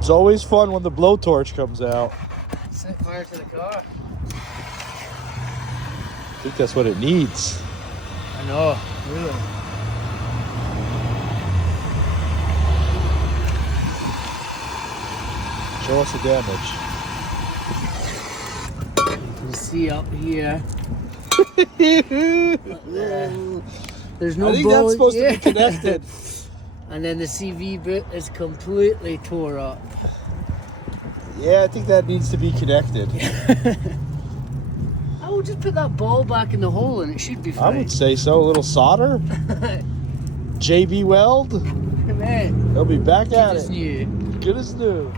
It's always fun when the blowtorch comes out. Set fire to the car. I think that's what it needs. I know, really. Show us the damage. You can see up here. There's no I think bolt. that's supposed to be connected. And then the CV bit is completely tore up. Yeah, I think that needs to be connected. I will just put that ball back in the hole and it should be I fine. would say so. A little solder. JB Weld. Man, They'll be back at it's it. new. Good as new.